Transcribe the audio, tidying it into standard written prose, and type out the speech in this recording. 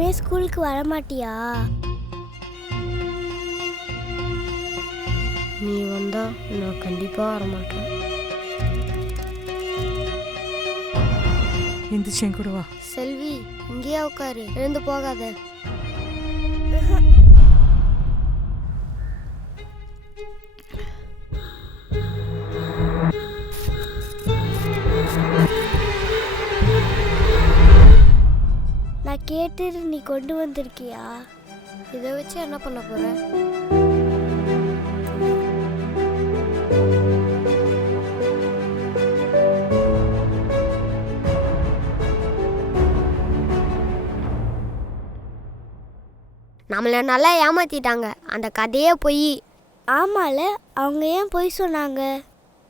இனிமே ஸ்கூலுக்கு வரமாட்டியா? நீ வந்தா நான் கண்டிப்பா வரமாட்டேன். எந்திரிச்சு என் கூட வா. செல்வி, இங்கேயே உட்காரு, எழுந்து போகாத. நான் கேட்டு நீ கொண்டு வந்திருக்கியா? இதை வச்சு என்ன பண்ண போற? நம்மளை நல்லா ஏமாத்திட்டாங்க. அந்த கதையே போய். ஆமால, அவங்க ஏன் பொய் சொன்னாங்க?